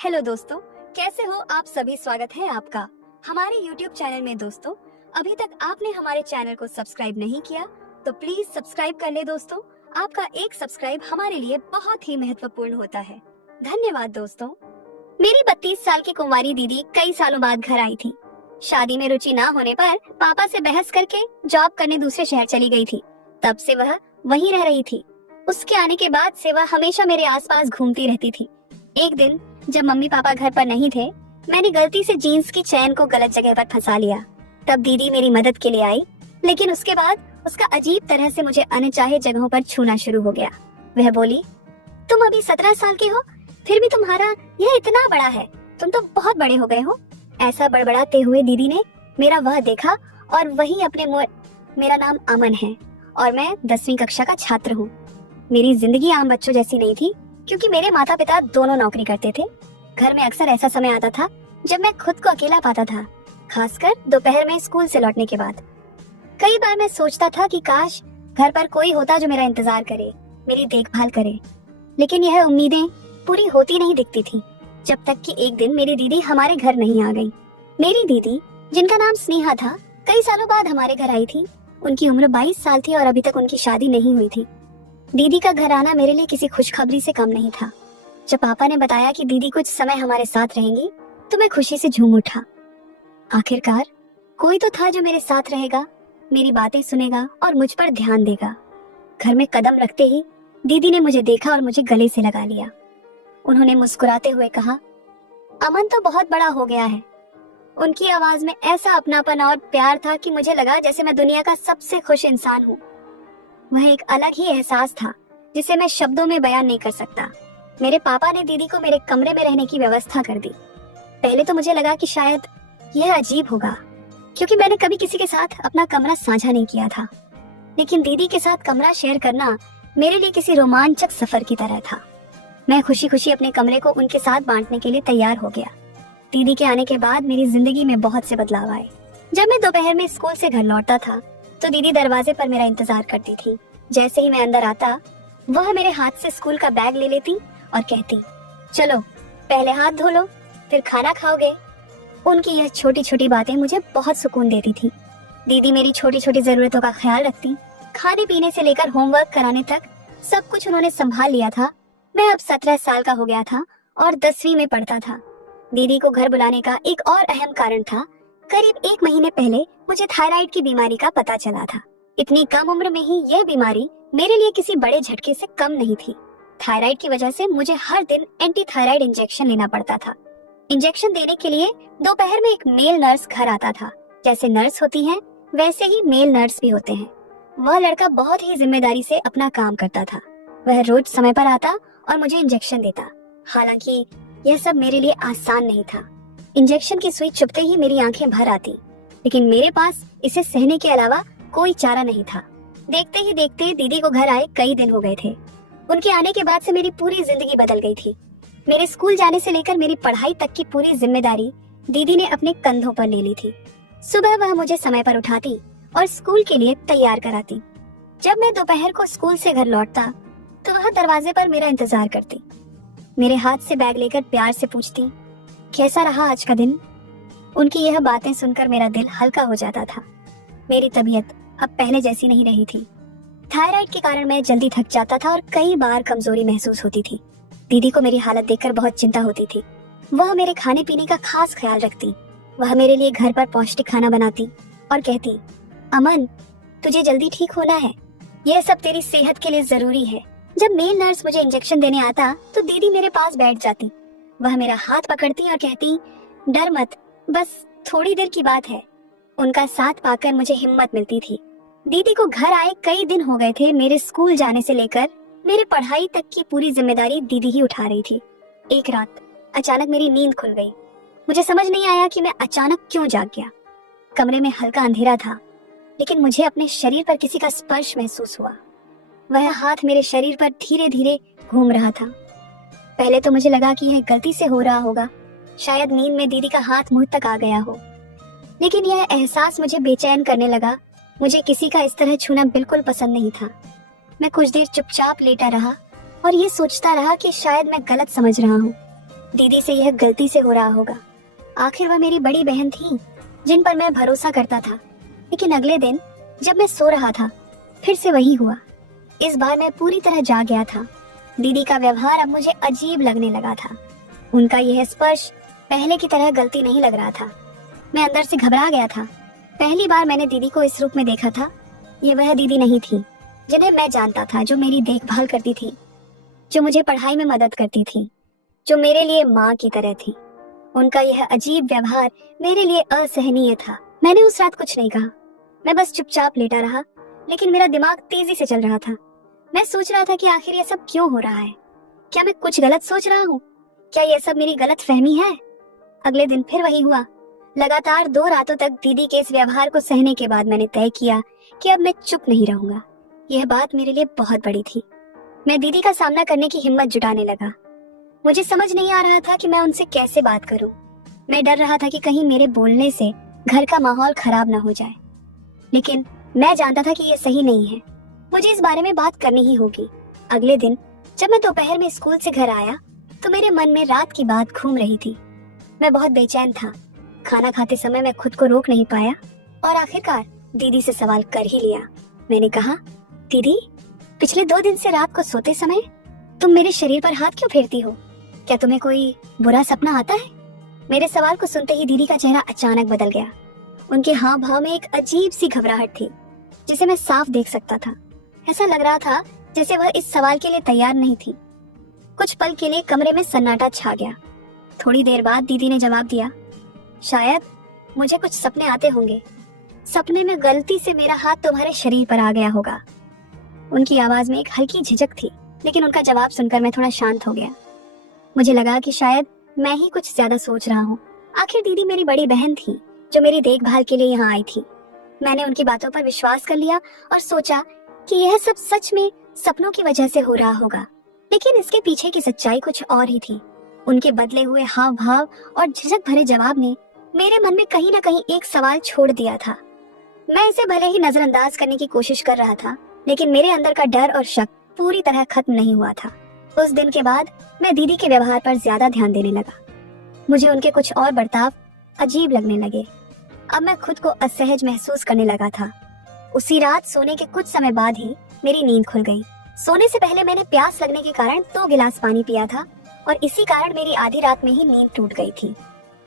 Hello दोस्तों, कैसे हो आप सभी। स्वागत है आपका हमारे YouTube चैनल में। दोस्तों, अभी तक आपने हमारे चैनल को सब्सक्राइब नहीं किया तो प्लीज सब्सक्राइब कर ले दोस्तों। आपका एक सब्सक्राइब हमारे लिए बहुत ही महत्वपूर्ण होता है। धन्यवाद दोस्तों। मेरी 32 साल की कुंवारी दीदी कई सालों बाद घर आई थी। शादी में रुचि ना होने पर पापा से बहस करके जॉब करने दूसरे शहर चली गई थी। तब से वह वहीं रह रही थी। उसके आने के बाद से वह हमेशा मेरे आसपास घूमती रहती थी। एक दिन जब मम्मी पापा घर पर नहीं थे, मैंने गलती से जीन्स की चैन को गलत जगह पर फंसा लिया। तब दीदी मेरी मदद के लिए आई, लेकिन उसके बाद उसका अजीब तरह से मुझे अनचाहे जगहों पर छूना शुरू हो गया। वह बोली, तुम अभी 17 साल के हो, फिर भी तुम्हारा यह इतना बड़ा है, तुम तो बहुत बड़े हो गए हो। ऐसा बड़बड़ाते हुए दीदी ने मेरा वह देखा और वही अपने मेरा नाम अमन है और मैं 10वीं कक्षा का छात्र हूँ। मेरी जिंदगी आम बच्चों जैसी नहीं थी, क्योंकि मेरे माता पिता दोनों नौकरी करते थे। घर में अक्सर ऐसा समय आता था जब मैं खुद को अकेला पाता था, खासकर दोपहर में स्कूल से लौटने के बाद। कई बार मैं सोचता था कि काश घर पर कोई होता जो मेरा इंतजार करे, मेरी देखभाल करे, लेकिन यह उम्मीदें पूरी होती नहीं दिखती थी। जब तक कि एक दिन मेरी दीदी हमारे घर नहीं आ गई। मेरी दीदी, जिनका नाम स्नेहा था, कई सालों बाद हमारे घर आई थी। उनकी उम्र 22 साल थी और अभी तक उनकी शादी नहीं हुई थी। दीदी का घर आना मेरे लिए किसी खुशखबरी से कम नहीं था। जब पापा ने बताया कि दीदी कुछ समय हमारे साथ रहेंगी तो मैं खुशी से झूम उठा। आखिरकार कोई तो था जो मेरे साथ रहेगा, मेरी बातें सुनेगा और मुझ पर ध्यान देगा। घर में कदम रखते ही दीदी ने मुझे देखा और मुझे गले से लगा लिया। उन्होंने मुस्कुराते हुए कहा, अमन तो बहुत बड़ा हो गया है। उनकी आवाज में ऐसा अपनापन और प्यार था कि मुझे लगा जैसे मैं दुनिया का सबसे खुश इंसान हूँ। वह एक अलग ही एहसास था जिसे मैं शब्दों में बयान नहीं कर सकता। मेरे पापा ने दीदी को मेरे कमरे में रहने की व्यवस्था कर दी। पहले तो मुझे लगा कि शायद यह अजीब होगा, क्योंकि मैंने कभी किसी के साथ अपना कमरा साझा नहीं किया था। लेकिन दीदी के साथ कमरा शेयर करना मेरे लिए किसी रोमांचक सफर की तरह था। मैं खुशी खुशी अपने कमरे को उनके साथ बांटने के लिए तैयार हो गया। दीदी के आने के बाद मेरी जिंदगी में बहुत से बदलाव आए। जब मैं दोपहर में स्कूल से घर लौटता था तो दीदी दरवाजे पर मेरा इंतजार करती थी। जैसे ही मैं अंदर आता, वह मेरे हाथ से स्कूल का बैग ले लेती और कहती, चलो पहले हाथ धो लो, फिर खाना खाओगे। उनकी यह छोटी छोटी बातें मुझे बहुत सुकून देती थी। दीदी मेरी छोटी छोटी जरूरतों का ख्याल रखती। खाने पीने से लेकर होमवर्क कराने तक सब कुछ उन्होंने संभाल लिया था। मैं अब 17 साल का हो गया था और 10वीं में पढ़ता था। दीदी को घर बुलाने का एक और अहम कारण था। करीब 1 महीने पहले मुझे थायराइड की बीमारी का पता चला था। इतनी कम उम्र में ही यह बीमारी मेरे लिए किसी बड़े झटके से कम नहीं थी। थायराइड की वजह से मुझे हर दिन एंटी थायराइड इंजेक्शन लेना पड़ता था। इंजेक्शन देने के लिए दोपहर में एक मेल नर्स घर आता था। जैसे नर्स होती हैं, वैसे ही मेल नर्स भी होते हैं। वह लड़का बहुत ही जिम्मेदारी से अपना काम करता था। वह रोज समय पर आता और मुझे इंजेक्शन देता। हालांकि यह सब मेरे लिए आसान नहीं था। इंजेक्शन की सुई चुभते ही मेरी आंखें भर आती, लेकिन मेरे पास इसे सहने के अलावा कोई चारा नहीं था। देखते ही देखते दीदी को घर आए कई दिन हो गए थे। उनके आने के बाद से मेरी पूरी जिंदगी बदल गई थी। मेरे स्कूल जाने से लेकर मेरी पढ़ाई तक की पूरी जिम्मेदारी दीदी ने अपने कंधों पर ले ली थी। सुबह वह मुझे समय पर उठाती और स्कूल के लिए तैयार कराती। जब मैं दोपहर को स्कूल से घर लौटता तो वह दरवाजे पर मेरा इंतजार करती। मेरे हाथ से बैग लेकर प्यार से पूछती, कैसा रहा आज का दिन। उनकी यह बातें सुनकर मेरा दिल हल्का हो जाता था। मेरी तबीयत अब पहले जैसी नहीं रही थी। थायराइड के कारण मैं जल्दी थक जाता था और कई बार कमजोरी महसूस होती थी। दीदी को मेरी हालत देखकर बहुत चिंता होती थी। वह मेरे खाने पीने का खास ख्याल रखती। वह मेरे लिए घर पर पौष्टिक खाना बनाती और कहती, अमन तुझे जल्दी ठीक होना है, यह सब तेरी सेहत के लिए जरूरी है। जब मेल नर्स मुझे इंजेक्शन देने आता तो दीदी मेरे पास बैठ जाती। वह मेरा हाथ पकड़ती और कहती, डर मत, बस थोड़ी देर की बात है। उनका साथ पाकर मुझे हिम्मत मिलती थी। दीदी को घर आए कई दिन हो गए थे। मेरे स्कूल जाने से लेकर मेरी पढ़ाई तक की पूरी जिम्मेदारी दीदी ही उठा रही थी। एक रात अचानक मेरी नींद खुल गई। मुझे समझ नहीं आया कि मैं अचानक क्यों जाग गया। कमरे में हल्का अंधेरा था, लेकिन मुझे अपने शरीर पर किसी का स्पर्श महसूस हुआ। वह हाथ मेरे शरीर पर धीरे धीरे घूम रहा था। पहले तो मुझे लगा कि यह गलती से हो रहा होगा, शायद नींद में दीदी का हाथ मुंह तक आ गया हो। लेकिन यह एहसास मुझे बेचैन करने लगा। मुझे किसी का इस तरह छूना बिल्कुल पसंद नहीं था। मैं कुछ देर चुपचाप लेटा रहा और ये सोचता रहा कि शायद मैं गलत समझ रहा हूँ। दीदी से यह गलती से हो रहा होगा। आखिर वह मेरी बड़ी बहन थी जिन पर मैं भरोसा करता था। लेकिन अगले दिन जब मैं सो रहा था फिर से वही हुआ। इस बार मैं पूरी तरह जाग गया था। दीदी का व्यवहार अब मुझे अजीब लगने लगा था। उनका यह स्पर्श पहले की तरह गलती नहीं लग रहा था। मैं अंदर से घबरा गया था। पहली बार मैंने दीदी को इस रूप में देखा था। ये वह दीदी नहीं थी जिन्हें मैं जानता था, जो मेरी देखभाल करती थी, जो मुझे पढ़ाई में मदद करती थी, जो मेरे लिए माँ की तरह थी। उनका यह अजीब व्यवहार मेरे लिए असहनीय था। मैंने उस रात कुछ नहीं कहा। मैं बस चुपचाप लेटा रहा, लेकिन मेरा दिमाग तेजी से चल रहा था। मैं सोच रहा था कि आखिर ये सब क्यों हो रहा है। क्या मैं कुछ गलत सोच रहा हूँ? क्या ये सब मेरी गलत फहमी है? अगले दिन फिर वही हुआ। लगातार 2 रातों तक दीदी के इस व्यवहार को सहने के बाद मैंने तय किया कि अब मैं चुप नहीं रहूंगा। यह बात मेरे लिए बहुत बड़ी थी। मैं दीदी का सामना करने की हिम्मत जुटाने लगा। मुझे समझ नहीं आ रहा था कि मैं उनसे कैसे बात करूं। मैं डर रहा था कि कहीं मेरे बोलने से घर का माहौल खराब ना हो जाए। लेकिन मैं जानता था कि यह सही नहीं है। मुझे इस बारे में बात करनी ही होगी। अगले दिन जब मैं दोपहर में स्कूल से घर आया तो मेरे मन में रात की बात घूम रही थी। मैं बहुत बेचैन था। खाना खाते समय मैं खुद को रोक नहीं पाया और आखिरकार दीदी से सवाल कर ही लिया। मैंने कहा, दीदी, पिछले 2 दिन से रात को सोते समय तुम मेरे शरीर पर हाथ क्यों फेरती हो? क्या तुम्हें कोई बुरा सपना आता है? मेरे सवाल को सुनते ही दीदी का चेहरा अचानक बदल गया। उनके हाव भाव में एक अजीब सी घबराहट थी जिसे मैं साफ देख सकता था। ऐसा लग रहा था जैसे वह इस सवाल के लिए तैयार नहीं थी। कुछ पल के लिए कमरे में सन्नाटा छा गया। थोड़ी देर बाद दीदी ने जवाब दिया, शायद मुझे कुछ सपने आते होंगे। सपने में गलती से मेरा हाथ तुम्हारे शरीर पर आ गया होगा। उनकी आवाज में एक हल्की झिझक थी, लेकिन उनका जवाब सुनकर मैं थोड़ा शांत हो गया। मुझे लगा कि शायद मैं ही कुछ ज्यादा सोच रहा हूँ। आखिर दीदी मेरी बड़ी बहन थी जो मेरी देखभाल के लिए यहाँ आई थी। मैंने उनकी बातों पर विश्वास कर लिया और सोचा कि यह सब सच में सपनों की वजह से हो रहा होगा। लेकिन इसके पीछे की सच्चाई कुछ और ही थी। उनके बदले हुए हाव भाव और झिझक भरे जवाब ने मेरे मन में कहीं न कहीं एक सवाल छोड़ दिया था। मैं इसे भले ही नजरअंदाज करने की कोशिश कर रहा था, लेकिन मेरे अंदर का डर और शक पूरी तरह खत्म नहीं हुआ था। उस दिन के बाद मैं दीदी के व्यवहार पर ज्यादा ध्यान देने लगा। मुझे उनके कुछ और बर्ताव अजीब लगने लगे। अब मैं खुद को असहज महसूस करने लगा था। उसी रात सोने के कुछ समय बाद ही मेरी नींद खुल गई। सोने से पहले मैंने प्यास लगने के कारण 2 गिलास पानी पिया था और इसी कारण मेरी आधी रात में ही नींद टूट गई थी।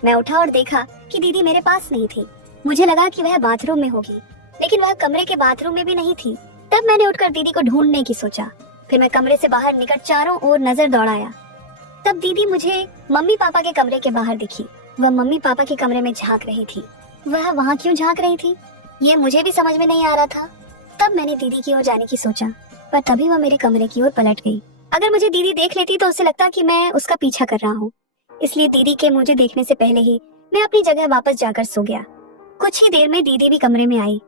मैं उठा और देखा कि दीदी मेरे पास नहीं थी। मुझे लगा कि वह बाथरूम में होगी, लेकिन वह कमरे के बाथरूम में भी नहीं थी। तब मैंने उठकर दीदी को ढूंढने की सोचा। फिर मैं कमरे से बाहर निकल चारों ओर नजर दौड़ाया। तब दीदी मुझे मम्मी पापा के कमरे के बाहर दिखी। वह मम्मी पापा के कमरे में झांक रही थी। वह वहाँ क्यों झांक रही थी, ये मुझे भी समझ में नहीं आ रहा था। तब मैंने दीदी की ओर जाने की सोचा, पर तभी वह मेरे कमरे की ओर पलट गई। अगर मुझे दीदी देख लेती तो उसे लगता कि मैं उसका पीछा कर रहा हूँ। इसलिए दीदी के मुझे देखने से पहले ही मैं अपनी जगह वापस जाकर सो गया। कुछ ही देर में दीदी भी कमरे में आई।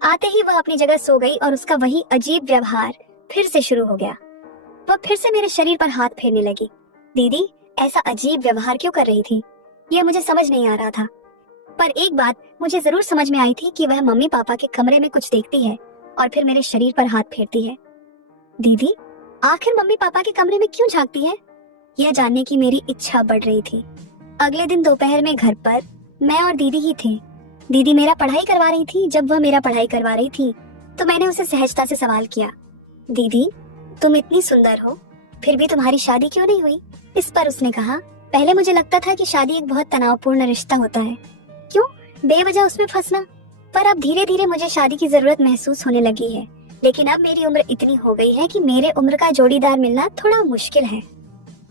आते ही वह अपनी जगह सो गई और उसका वही अजीब व्यवहार फिर से शुरू हो गया। वह फिर से मेरे शरीर पर हाथ फेरने लगी। दीदी ऐसा अजीब व्यवहार क्यों कर रही थी, यह मुझे समझ नहीं आ रहा था। पर एक बात मुझे जरूर समझ में आई थी कि वह मम्मी पापा के कमरे में कुछ देखती है और फिर मेरे शरीर पर हाथ फेरती है। दीदी आखिर मम्मी पापा के कमरे में क्यों झांकती है, यह जानने की मेरी इच्छा बढ़ रही थी। अगले दिन दोपहर में घर पर मैं और दीदी ही थे। दीदी मेरा पढ़ाई करवा रही थी। जब वह मेरा पढ़ाई करवा रही थी तो मैंने उसे सहजता से सवाल किया, दीदी तुम इतनी सुंदर हो, फिर भी तुम्हारी शादी क्यों नहीं हुई? इस पर उसने कहा, पहले मुझे लगता था कि शादी एक बहुत तनावपूर्ण रिश्ता होता है, क्यों बेवजह उसमें फंसना। पर अब धीरे धीरे मुझे शादी की जरूरत महसूस होने लगी है। लेकिन अब मेरी उम्र इतनी हो गई है कि मेरे उम्र का जोड़ीदार मिलना थोड़ा मुश्किल है।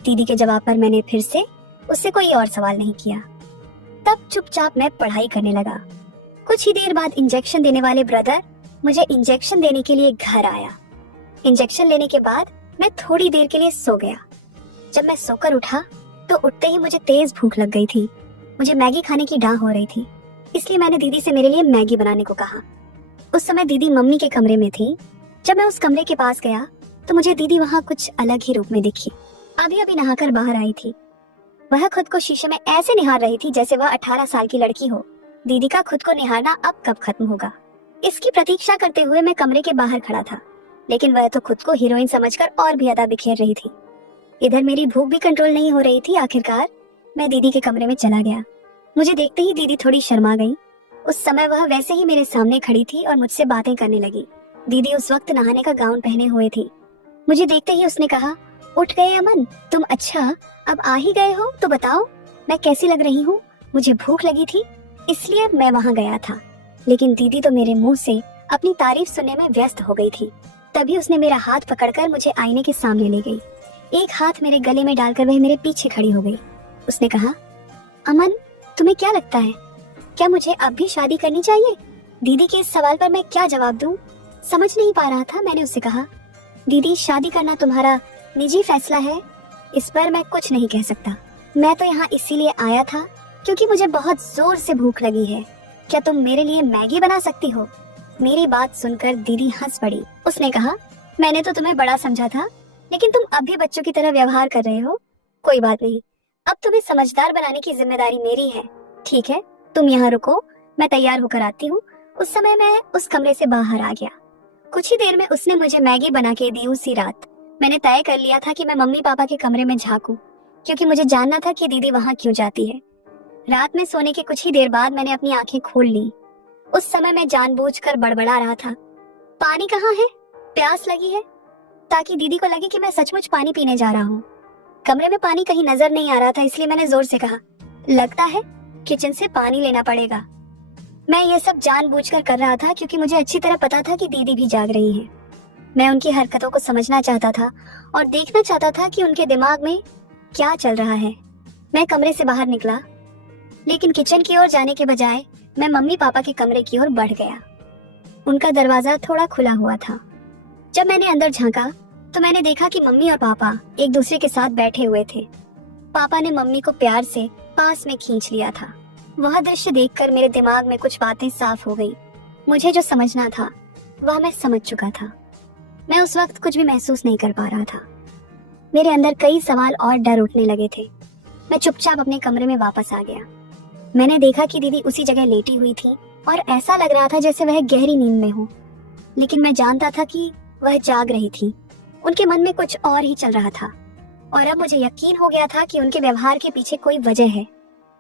दीदी के जवाब पर मैंने फिर से उससे कोई और सवाल नहीं किया। तब चुपचाप मैं पढ़ाई करने लगा। कुछ ही देर बाद इंजेक्शन देने वाले ब्रदर मुझे इंजेक्शन देने के लिए घर आया। इंजेक्शन लेने के बाद मैं थोड़ी देर के लिए सो गया। जब मैं सोकर उठा तो उठते ही मुझे तेज भूख लग गई थी। मुझे मैगी खाने की डाह हो रही थी, इसलिए मैंने दीदी से मेरे लिए मैगी बनाने को कहा। उस समय दीदी मम्मी के कमरे में थी। जब मैं उस कमरे के पास गया तो मुझे दीदी वहाँ कुछ अलग ही रूप में दिखी। अभी अभी नहाकर बाहर आई थी। वह खुद को शीशे में ऐसे निहार रही थी जैसे वह 18 साल की लड़की हो। दीदी का खुद को निहारना अब कब खत्म होगा, इसकी प्रतीक्षा करते हुए मैं कमरे के बाहर खड़ा था। लेकिन वह तो खुद को हीरोइन समझकर और भी ज्यादा बिखेर रही थी। इधर मेरी भूख भी कंट्रोल नहीं हो रही थी। आखिरकार मैं दीदी के कमरे में चला गया। मुझे देखते ही दीदी थोड़ी शर्मा गई। उस समय वह वैसे ही मेरे सामने खड़ी थी और मुझसे बातें करने लगी। दीदी उस वक्त नहाने का गाउन पहने हुए थी। मुझे देखते ही उसने कहा, उठ गए अमन तुम? अच्छा अब आ ही गए हो तो बताओ मैं कैसी लग रही हूँ। मुझे भूख लगी थी इसलिए मैं वहाँ गया था। लेकिन दीदी तो मेरे मुंह से अपनी तारीफ सुनने में व्यस्त हो गई थी। तभी उसने मेरा हाथ पकड़कर मुझे आईने के सामने ले गई। एक हाथ मेरे गले में डालकर वह मेरे पीछे खड़ी हो गई। उसने कहा, अमन तुम्हें क्या लगता है, क्या मुझे अब भी शादी करनी चाहिए? दीदी के इस सवाल पर मैं क्या जवाब दूं, समझ नहीं पा रहा था। मैंने उससे कहा, दीदी शादी करना तुम्हारा निजी फैसला है, इस पर मैं कुछ नहीं कह सकता। मैं तो यहाँ इसीलिए आया था क्योंकि मुझे बहुत जोर से भूख लगी है। क्या तुम मेरे लिए मैगी बना सकती हो? मेरी बात सुनकर दीदी हंस पड़ी। उसने कहा, मैंने तो तुम्हें बड़ा समझा था लेकिन तुम अब भी बच्चों की तरह व्यवहार कर रहे हो। कोई बात नहीं, अब तुम्हें समझदार बनाने की जिम्मेदारी मेरी है। ठीक है तुम यहाँ रुको, मैं तैयार होकर आती हूँ। उस समय मैं उस कमरे से बाहर आ गया। कुछ ही देर में उसने मुझे मैगी बना के दी। उसी रात मैंने तय कर लिया था कि मैं मम्मी पापा के कमरे में झांकूं, क्योंकि मुझे जानना था कि दीदी वहाँ क्यों जाती है। रात में सोने के कुछ ही देर बाद मैंने अपनी आंखें खोल ली। उस समय मैं जानबूझकर बड़बड़ा रहा था, पानी कहाँ है, प्यास लगी है, ताकि दीदी को लगे कि मैं सचमुच पानी पीने जा रहा हूँ। कमरे में पानी कहीं नजर नहीं आ रहा था, इसलिए मैंने जोर से कहा, लगता है किचन से पानी लेना पड़ेगा। मैं ये सब जानबूझकर कर रहा था क्योंकि मुझे अच्छी तरह पता था कि दीदी भी जाग रही है। मैं उनकी हरकतों को समझना चाहता था और देखना चाहता था कि उनके दिमाग में क्या चल रहा है। मैं कमरे से बाहर निकला, लेकिन किचन की ओर जाने के बजाय मैं मम्मी पापा के कमरे की ओर बढ़ गया। उनका दरवाजा थोड़ा खुला हुआ था। जब मैंने अंदर झांका तो मैंने देखा कि मम्मी और पापा एक दूसरे के साथ बैठे हुए थे। पापा ने मम्मी को प्यार से पास में खींच लिया था। वह दृश्य देखकर मेरे दिमाग में कुछ बातें साफ हो गई। मुझे जो समझना था वह मैं समझ चुका था। मैं उस वक्त कुछ भी महसूस नहीं कर पा रहा था। मेरे अंदर कई सवाल और डर उठने लगे थे। मैं चुपचाप अपने कमरे में वापस आ गया। मैंने देखा कि दीदी उसी जगह लेटी हुई थी और ऐसा लग रहा था जैसे वह गहरी नींद में हो, लेकिन मैं जानता था कि वह जाग रही थी। उनके मन में कुछ और ही चल रहा था और अब मुझे यकीन हो गया था कि उनके व्यवहार के पीछे कोई वजह है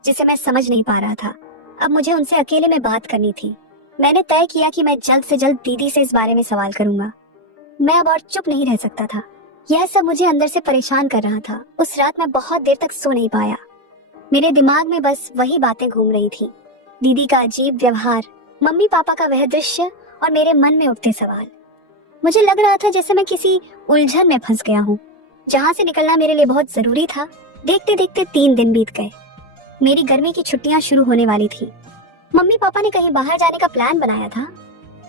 जिसे मैं समझ नहीं पा रहा था। अब मुझे उनसे अकेले में बात करनी थी। मैंने तय किया कि मैं जल्द से जल्द दीदी से इस बारे में सवाल करूंगा। मैं अब और चुप नहीं रह सकता था। यह सब मुझे अंदर से परेशान कर रहा था। उस रात मैं बहुत देर तक सो नहीं पाया। मेरे दिमाग में बस वही बातें घूम रही थी, दीदी का अजीब व्यवहार, मम्मी पापा का वह दृश्य और मेरे मन में उठते सवाल। मुझे लग रहा था जैसे मैं किसी उलझन में फंस गया हूँ, जहाँ से निकलना मेरे लिए बहुत जरूरी था। देखते देखते 3 दिन बीत गए। मेरी गर्मी की छुट्टियां शुरू होने वाली थी। मम्मी पापा ने कहीं बाहर जाने का प्लान बनाया था,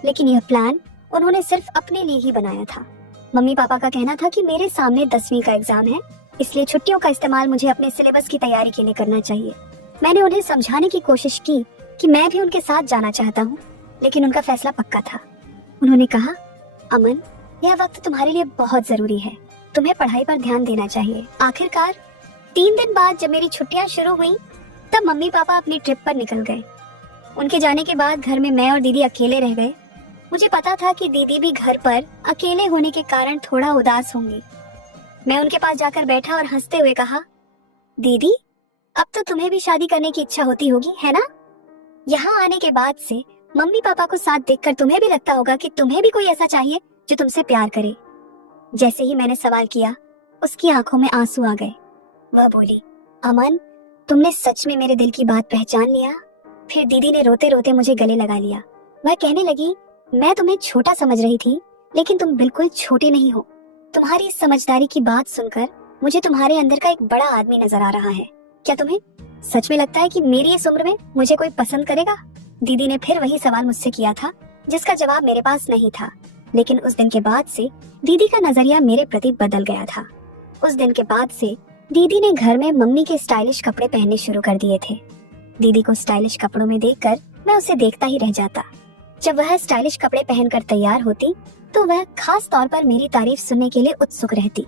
लेकिन यह प्लान उन्होंने सिर्फ अपने लिए ही बनाया था। मम्मी पापा का कहना था कि मेरे सामने 10वीं का एग्जाम है, इसलिए छुट्टियों का इस्तेमाल मुझे अपने सिलेबस की तैयारी के लिए करना चाहिए। मैंने उन्हें समझाने की कोशिश की कि मैं भी उनके साथ जाना चाहता हूँ, लेकिन उनका फैसला पक्का था। उन्होंने कहा, अमन यह वक्त तुम्हारे लिए बहुत जरूरी है, तुम्हें पढ़ाई पर ध्यान देना चाहिए। आखिरकार 3 दिन बाद जब मेरी छुट्टियां शुरू हुई तब मम्मी पापा अपनी ट्रिप पर निकल गए। उनके जाने के बाद घर में मैं और दीदी अकेले रह गए। मुझे पता था कि दीदी भी घर पर अकेले होने के कारण थोड़ा उदास होंगी। मैं उनके पास जाकर बैठा और हंसते हुए कहा, दीदी अब तो तुम्हें भी शादी करने की इच्छा होती होगी, है ना? यहाँ आने के बाद से मम्मी पापा को साथ देखकर तुम्हें भी लगता होगा कि तुम्हें भी कोई ऐसा चाहिए जो तुमसे प्यार करे। जैसे ही मैंने सवाल किया, उसकी आंखों में आंसू आ गए। वह बोली, अमन तुमने सच में मेरे दिल की बात पहचान लिया। फिर दीदी ने रोते रोते मुझे गले लगा लिया। वह कहने लगी, मैं तुम्हें छोटा समझ रही थी, लेकिन तुम बिल्कुल छोटे नहीं हो। तुम्हारी इस समझदारी की बात सुनकर मुझे तुम्हारे अंदर का एक बड़ा आदमी नजर आ रहा है। क्या तुम्हें सच में लगता है कि मेरी इस उम्र में मुझे कोई पसंद करेगा? दीदी ने फिर वही सवाल मुझसे किया था जिसका जवाब मेरे पास नहीं था, लेकिन उस दिन के बाद से दीदी का नजरिया मेरे प्रति बदल गया था। उस दिन के बाद से दीदी ने घर में मम्मी के स्टाइलिश कपड़े पहनने शुरू कर दिए थे। दीदी को स्टाइलिश कपड़ों में देखकर मैं उसे देखता ही रह जाता। जब वह स्टाइलिश कपड़े पहनकर तैयार होती तो वह खास तौर पर मेरी तारीफ सुनने के लिए उत्सुक रहती।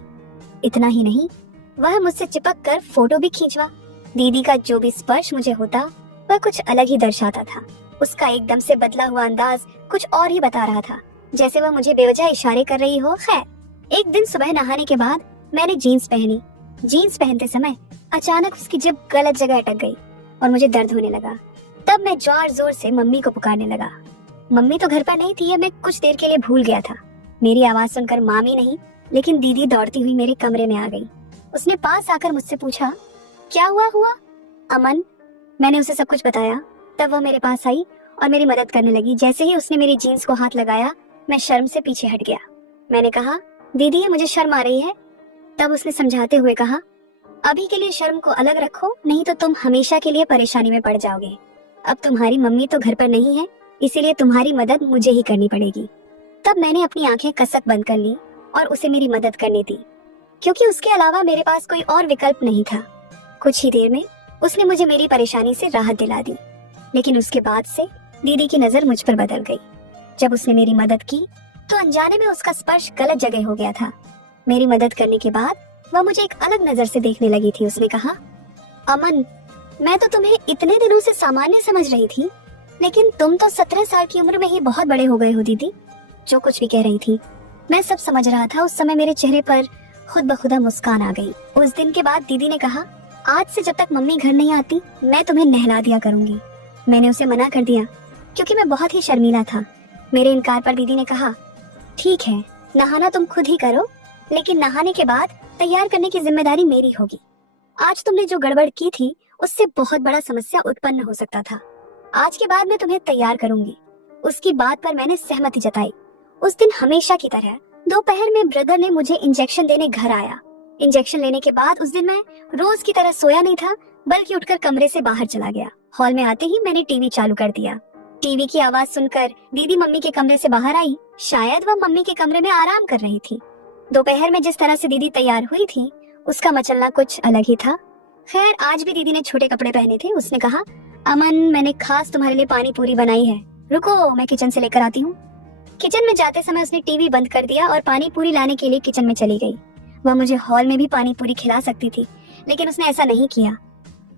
इतना ही नहीं, वह मुझसे चिपक कर फोटो भी खींचवा। दीदी का जो भी स्पर्श मुझे होता वह कुछ अलग ही दर्शाता था। उसका एकदम से बदला हुआ अंदाज कुछ और ही बता रहा था, जैसे वह मुझे बेवजह इशारे कर रही हो। खैर, एक दिन सुबह नहाने के बाद मैंने जीन्स पहनी। जीन्स पहनते समय अचानक उसकी जिभ गलत जगह अटक गई और मुझे दर्द होने लगा। तब मैं जोर जोर से मम्मी को पुकारने लगा। मम्मी तो घर पर नहीं थी, मैं कुछ देर के लिए भूल गया था। मेरी आवाज सुनकर मामी नहीं लेकिन दीदी दौड़ती हुई मेरे कमरे में आ गई। उसने पास आकर मुझसे पूछा, क्या हुआ? अमन, मैंने उसे सब कुछ बताया। तब वह मेरे पास आई और मेरी मदद करने लगी। जैसे ही उसने मेरी जीन्स को हाथ लगाया, मैं शर्म से पीछे हट गया। मैंने कहा, दीदी ये मुझे शर्म आ रही है। तब उसने समझाते हुए कहा, अभी के लिए शर्म को अलग रखो, नहीं तो तुम हमेशा के लिए परेशानी में पड़ जाओगे। अब तुम्हारी मम्मी तो घर पर नहीं है, इसीलिए तुम्हारी मदद मुझे ही करनी पड़ेगी। तब मैंने अपनी आंखें कसक बंद कर ली और उसे मेरी मदद करने दी, क्योंकि उसके अलावा मेरे पास कोई और विकल्प नहीं था। कुछ ही देर में उसने मुझे मेरी परेशानी से राहत दिला दी, लेकिन उसके बाद से दीदी की नजर मुझ पर बदल गई। जब उसने मेरी मदद की तो अनजाने में उसका स्पर्श गलत जगह हो गया था। मेरी मदद करने के बाद वह मुझे एक अलग नजर से देखने लगी थी। उसने कहा, अमन, मैं तो तुम्हें इतने दिनों से सामान्य समझ रही थी, लेकिन तुम तो 17 साल की उम्र में ही बहुत बड़े हो गए हो दीदी। जो कुछ भी कह रही थी मैं सब समझ रहा था। उस समय मेरे चेहरे पर खुद ब खुदा मुस्कान आ गई। उस दिन के बाद दीदी ने कहा, आज से जब तक मम्मी घर नहीं आती मैं तुम्हें नहला दिया करूंगी। मैंने उसे मना कर दिया क्योंकि मैं बहुत ही शर्मीला था। मेरे इनकार पर दीदी ने कहा, ठीक है, नहाना तुम खुद ही करो, लेकिन नहाने के बाद तैयार करने की जिम्मेदारी मेरी होगी। आज तुमने जो गड़बड़ की थी उससे बहुत बड़ा समस्या उत्पन्न हो सकता था। आज के बाद मैं तुम्हें तैयार करूंगी। उसकी बात पर मैंने सहमति जताई। उस दिन हमेशा की तरह दोपहर में ब्रदर ने मुझे इंजेक्शन देने घर आया। इंजेक्शन लेने के बाद उस दिन मैं रोज की तरह सोया नहीं था, बल्कि उठकर कमरे से बाहर चला गया। हॉल में आते ही मैंने टीवी चालू कर दिया। टीवी की आवाज सुनकर दीदी मम्मी के कमरे से बाहर आई। शायद वह मम्मी के कमरे में आराम कर रही थी। दोपहर में जिस तरह से दीदी तैयार हुई थी उसका मचलना कुछ अलग ही था। खैर, आज भी दीदी ने छोटे कपड़े पहने थे। उसने कहा, अमन, मैंने खास तुम्हारे लिए पानी पूरी बनाई है, रुको मैं किचन से लेकर आती हूँ। किचन में जाते समय उसने टीवी बंद कर दिया और पानी पूरी लाने के लिए किचन में चली गई। वह मुझे हॉल में भी पानी पूरी खिला सकती थी, लेकिन उसने ऐसा नहीं किया।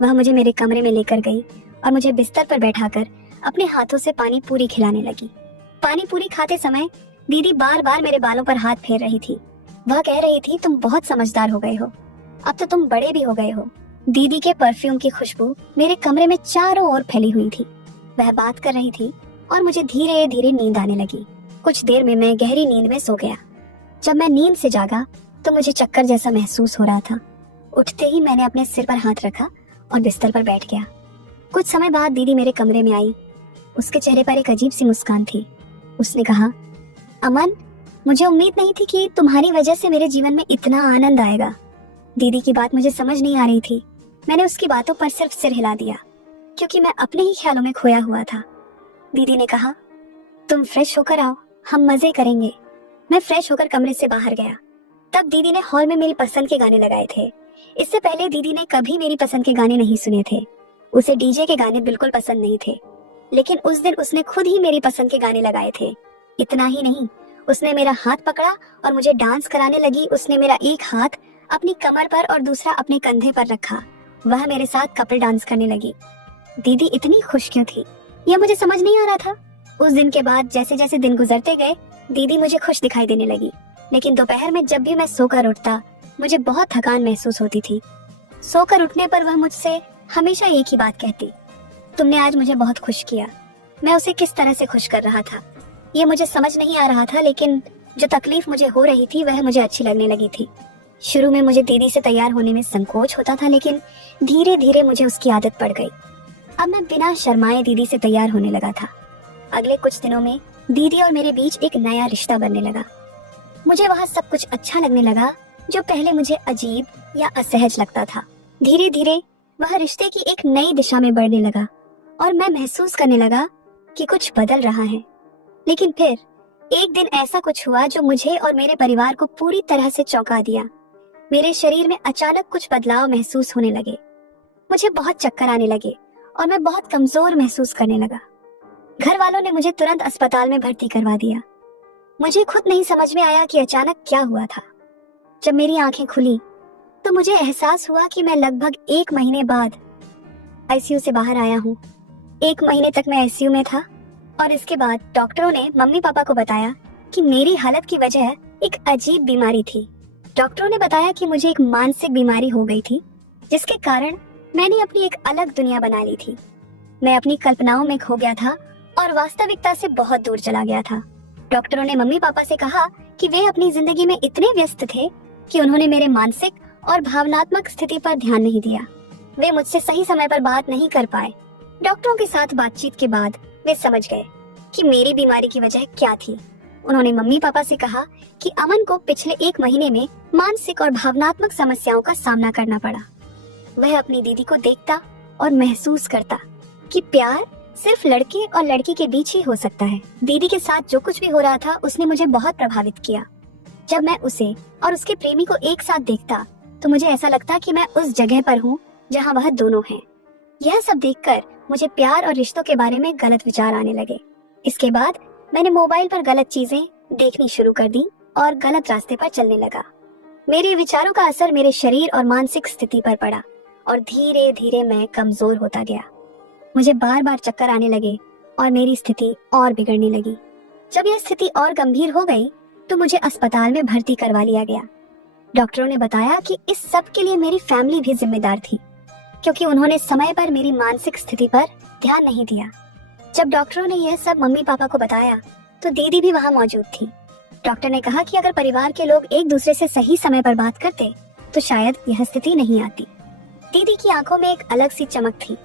वह मुझे मेरे कमरे में लेकर गई और मुझे बिस्तर पर बैठाकर अपने हाथों से पानी पूरी खिलाने लगी। पानी पूरी खाते समय दीदी बार बार मेरे बालों पर हाथ फेर रही थी। वह कह रही थी, तुम बहुत समझदार हो गए हो, अब तो तुम बड़े भी हो गए हो। दीदी के परफ्यूम की खुशबू मेरे कमरे में चारों ओर फैली हुई थी। वह बात कर रही थी और मुझे धीरे धीरे नींद आने लगी। कुछ देर में मैं गहरी नींद में सो गया। जब मैं नींद से जागा तो मुझे चक्कर जैसा महसूस हो रहा था। उठते ही मैंने अपने सिर पर हाथ रखा और बिस्तर पर बैठ गया। कुछ समय बाद दीदी मेरे कमरे में आई। उसके चेहरे पर एक अजीब सी मुस्कान थी। उसने कहा, अमन, मुझे उम्मीद नहीं थी कि तुम्हारी वजह से मेरे जीवन में इतना आनंद आएगा। दीदी की बात मुझे समझ नहीं आ रही थी। मैंने उसकी बातों पर सिर्फ सिर हिला दिया, क्योंकि मैं अपने ही ख्यालों में खोया हुआ था। दीदी ने कहा, तुम फ्रेश होकर आओ, हम मजे करेंगे। मैं फ्रेश होकर कमरे से बाहर गया। तब दीदी ने हॉल में मेरी पसंद के गाने लगाए थे। इससे पहले दीदी ने कभी मेरी पसंद के गाने नहीं सुने थे। उसे डीजे के गाने बिल्कुल पसंद नहीं थे, लेकिन उस दिन उसने खुद ही मेरी पसंद के गाने लगाए थे। इतना ही नहीं, उसने मेरा हाथ पकड़ा और मुझे डांस कराने लगी। उसने मेरा एक हाथ अपनी कमर पर और दूसरा अपने कंधे पर रखा। वह मेरे साथ कपल डांस करने लगी। दीदी इतनी खुश क्यों थी, यह मुझे समझ नहीं आ रहा था। उस दिन के बाद जैसे जैसे दिन गुजरते गए, दीदी मुझे खुश दिखाई देने लगी। लेकिन दोपहर में जब भी मैं सोकर उठता, मुझे बहुत थकान महसूस होती थी। सोकर उठने पर वह मुझसे हमेशा एक ही बात कहती, तुमने आज मुझे बहुत खुश किया। मैं उसे किस तरह से खुश कर रहा था ये मुझे समझ नहीं आ रहा था, लेकिन जो तकलीफ मुझे हो रही थी वह मुझे अच्छी लगने लगी थी। शुरू में मुझे दीदी से तैयार होने में संकोच होता था, लेकिन धीरे धीरे मुझे उसकी आदत पड़ गई। अब मैं बिना शर्माए दीदी से तैयार होने लगा था। अगले कुछ दिनों में दीदी और मेरे बीच एक नया रिश्ता बनने लगा। मुझे वहाँ सब कुछ अच्छा लगने लगा जो पहले मुझे अजीब या असहज लगता था। धीरे धीरे वह रिश्ते की एक नई दिशा में बढ़ने लगा और मैं महसूस करने लगा कि कुछ बदल रहा है। लेकिन फिर एक दिन ऐसा कुछ हुआ जो मुझे और मेरे परिवार को पूरी तरह से चौंका दिया। मेरे शरीर में अचानक कुछ बदलाव महसूस होने लगे। मुझे बहुत चक्कर आने लगे और मैं बहुत कमजोर महसूस करने लगा। घर वालों ने मुझे तुरंत अस्पताल में भर्ती करवा दिया। मुझे खुद नहीं समझ में आया कि अचानक क्या हुआ था। जब मेरी आंखें खुली तो मुझे एहसास हुआ कि मैं लगभग 1 महीने बाद आईसीयू से बाहर आया हूँ। 1 महीने तक मैं आईसीयू में था और इसके बाद डॉक्टरों ने मम्मी पापा को बताया कि मेरी हालत की वजह एक अजीब बीमारी थी। डॉक्टरों ने बताया कि मुझे एक मानसिक बीमारी हो गई थी, जिसके कारण मैंने अपनी एक अलग दुनिया बना ली थी। मैं अपनी कल्पनाओं में खो गया था और वास्तविकता से बहुत दूर चला गया था। डॉक्टरों ने मम्मी पापा से कहा कि वे अपनी जिंदगी में इतने व्यस्त थे कि उन्होंने मेरे मानसिक और भावनात्मक स्थिति पर ध्यान नहीं दिया। वे मुझसे सही समय पर बात नहीं कर पाए। डॉक्टरों के साथ बातचीत के बाद वे समझ गए कि मेरी बीमारी की वजह क्या थी। उन्होंने मम्मी पापा से कहा कि अमन को पिछले 1 महीने में मानसिक और भावनात्मक समस्याओं का सामना करना पड़ा। वह अपनी दीदी को देखता और महसूस करता कि प्यार सिर्फ लड़के और लड़की के बीच ही हो सकता है। दीदी के साथ जो कुछ भी हो रहा था उसने मुझे बहुत प्रभावित किया। जब मैं उसे और उसके प्रेमी को एक साथ देखता तो मुझे ऐसा लगता कि मैं उस जगह पर हूँ जहाँ वह दोनों हैं। यह सब देखकर मुझे प्यार और रिश्तों के बारे में गलत विचार आने लगे। इसके बाद मैंने मोबाइल पर गलत चीजें देखनी शुरू कर दी और गलत रास्ते पर चलने लगा। मेरे विचारों का असर मेरे शरीर और मानसिक स्थिति पर पड़ा और धीरे धीरे मैं कमजोर होता गया। मुझे बार बार चक्कर आने लगे और मेरी स्थिति और बिगड़ने लगी। जब यह स्थिति और गंभीर हो गई तो मुझे अस्पताल में भर्ती करवा लिया गया। डॉक्टरों ने बताया कि इस सब के लिए मेरी फैमिली भी जिम्मेदार थी, क्योंकि उन्होंने समय पर मेरी मानसिक स्थिति पर ध्यान नहीं दिया। जब डॉक्टरों ने यह सब मम्मी पापा को बताया तो दीदी भी वहाँ मौजूद थी। डॉक्टर ने कहा कि अगर परिवार के लोग एक दूसरे से सही समय पर बात करते तो शायद यह स्थिति नहीं आती। दीदी की आंखों में एक अलग सी चमक थी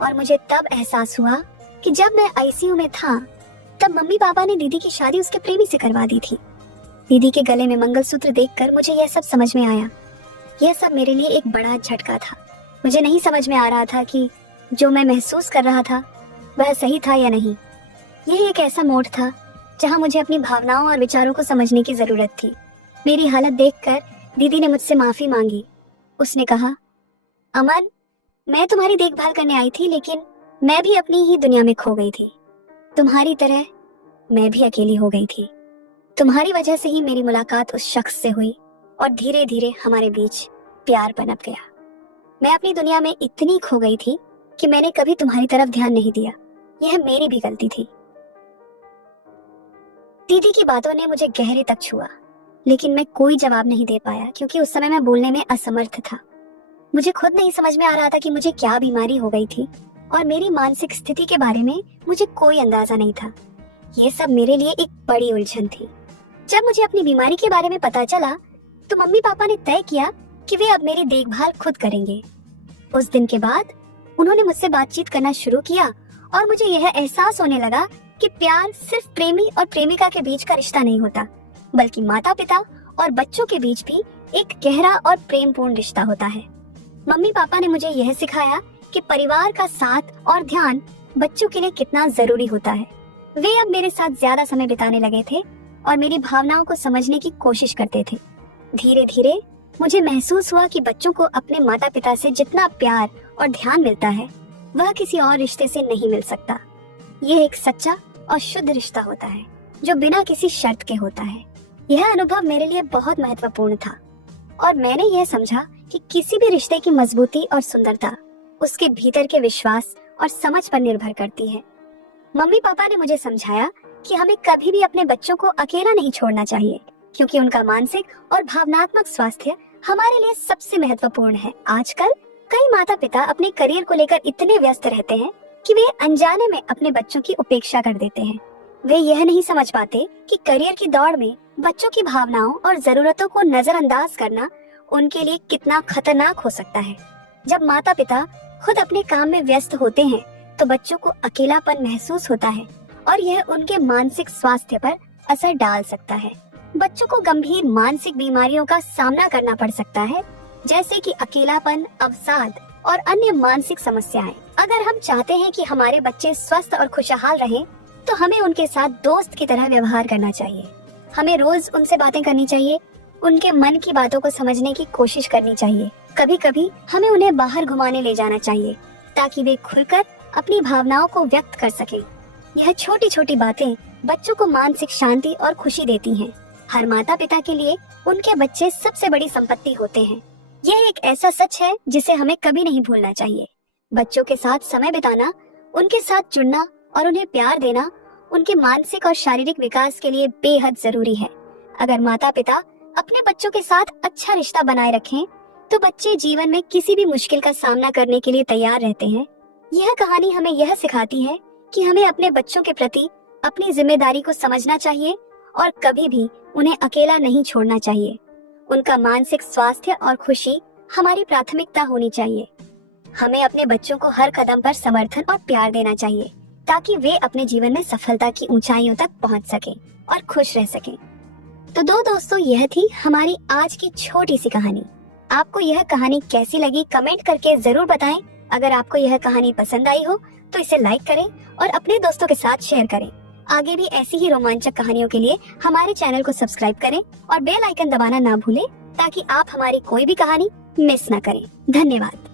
और मुझे तब एहसास हुआ कि जब मैं आईसीयू में था तब मम्मी पापा ने दीदी की शादी उसके प्रेमी से करवा दी थी। दीदी के गले में मंगलसूत्र देखकर मुझे यह सब समझ में आया। यह सब मेरे लिए एक बड़ा झटका था। मुझे नहीं समझ में आ रहा था कि जो मैं महसूस कर रहा था वह सही था या नहीं। यह एक ऐसा मोड़ था जहां मुझे अपनी भावनाओं और विचारों को समझने की जरूरत थी। मेरी हालत देखकर दीदी ने मुझसे माफी मांगी। उसने कहा, अमन, मैं तुम्हारी देखभाल करने आई थी, लेकिन मैं भी अपनी ही दुनिया में खो गई थी। तुम्हारी तरह मैं भी अकेली हो गई थी। तुम्हारी वजह से ही मेरी मुलाकात उस शख्स से हुई और धीरे धीरे हमारे बीच प्यार पनप गया। मैं अपनी दुनिया में इतनी खो गई थी कि मैंने कभी तुम्हारी तरफ ध्यान नहीं दिया। यह मेरी भी गलती थी। दीदी की बातों ने मुझे गहरे तक छुआ, लेकिन मैं कोई जवाब नहीं दे पाया क्योंकि उस समय मैं बोलने में असमर्थ था। मुझे खुद नहीं समझ में आ रहा था कि मुझे क्या बीमारी हो गई थी और मेरी मानसिक स्थिति के बारे में मुझे कोई अंदाजा नहीं था। यह सब मेरे लिए एक बड़ी उलझन थी। जब मुझे अपनी बीमारी के बारे में पता चला तो मम्मी पापा ने तय किया कि वे अब मेरी देखभाल खुद करेंगे। उस दिन के बाद उन्होंने मुझसे बातचीत करना शुरू किया और मुझे यह एहसास होने लगा कि प्यार सिर्फ प्रेमी और प्रेमिका के बीच का रिश्ता नहीं होता, बल्कि माता पिता और बच्चों के बीच भी एक गहरा और प्रेमपूर्ण रिश्ता होता है। मम्मी पापा ने मुझे यह सिखाया कि परिवार का साथ और ध्यान बच्चों के लिए कितना जरूरी होता है। वे अब मेरे साथ ज्यादा समय बिताने लगे थे और मेरी भावनाओं को समझने की कोशिश करते थे। धीरे धीरे मुझे महसूस हुआ कि बच्चों को अपने माता पिता से जितना प्यार और ध्यान मिलता है वह किसी और रिश्ते से नहीं मिल सकता। यह एक सच्चा और शुद्ध रिश्ता होता है जो बिना किसी शर्त के होता है। यह अनुभव मेरे लिए बहुत महत्वपूर्ण था और मैंने यह समझा कि किसी भी रिश्ते की मजबूती और सुंदरता उसके भीतर के विश्वास और समझ पर निर्भर करती है। मम्मी पापा ने मुझे समझाया कि हमें कभी भी अपने बच्चों को अकेला नहीं छोड़ना चाहिए, क्योंकि उनका मानसिक और भावनात्मक स्वास्थ्य हमारे लिए सबसे महत्वपूर्ण है। आजकल कई माता पिता अपने करियर को लेकर इतने व्यस्त रहते हैं कि वे अनजाने में अपने बच्चों की उपेक्षा कर देते हैं। वे यह नहीं समझ पाते कि करियर की दौड़ में बच्चों की भावनाओं और जरूरतों को नजरअंदाज करना उनके लिए कितना खतरनाक हो सकता है। जब माता पिता खुद अपने काम में व्यस्त होते हैं तो बच्चों को अकेलापन महसूस होता है और यह उनके मानसिक स्वास्थ्य पर असर डाल सकता है। बच्चों को गंभीर मानसिक बीमारियों का सामना करना पड़ सकता है, जैसे कि अकेलापन, अवसाद और अन्य मानसिक समस्याएं। अगर हम चाहते हैं कि हमारे बच्चे स्वस्थ और खुशहाल रहें, तो हमें उनके साथ दोस्त की तरह व्यवहार करना चाहिए। हमें रोज उनसे बातें करनी चाहिए, उनके मन की बातों को समझने की कोशिश करनी चाहिए। कभी कभी हमें उन्हें बाहर घुमाने ले जाना चाहिए ताकि वे खुलकर अपनी भावनाओं को व्यक्त कर सकें। यह छोटी छोटी बातें बच्चों को मानसिक शांति और खुशी देती हैं। हर माता पिता के लिए उनके बच्चे सबसे बड़ी संपत्ति होते हैं। यह एक ऐसा सच है जिसे हमें कभी नहीं भूलना चाहिए। बच्चों के साथ समय बिताना, उनके साथ जुड़ना और उन्हें प्यार देना उनके मानसिक और शारीरिक विकास के लिए बेहद जरूरी है। अगर माता पिता अपने बच्चों के साथ अच्छा रिश्ता बनाए रखें तो बच्चे जीवन में किसी भी मुश्किल का सामना करने के लिए तैयार रहते हैं। यह कहानी हमें यह सिखाती है कि हमें अपने बच्चों के प्रति अपनी जिम्मेदारी को समझना चाहिए और कभी भी उन्हें अकेला नहीं छोड़ना चाहिए। उनका मानसिक स्वास्थ्य और खुशी हमारी प्राथमिकता होनी चाहिए। हमें अपने बच्चों को हर कदम पर समर्थन और प्यार देना चाहिए ताकि वे अपने जीवन में सफलता की ऊंचाइयों तक पहुंच सकें और खुश रह सकें। तो दोस्तों, यह थी हमारी आज की छोटी सी कहानी। आपको यह कहानी कैसी लगी कमेंट करके जरूर बताएं। अगर आपको यह कहानी पसंद आई हो तो इसे लाइक करें और अपने दोस्तों के साथ शेयर करें। आगे भी ऐसी ही रोमांचक कहानियों के लिए हमारे चैनल को सब्सक्राइब करें और बेल आइकन दबाना ना भूलें ताकि आप हमारी कोई भी कहानी मिस ना करें। धन्यवाद।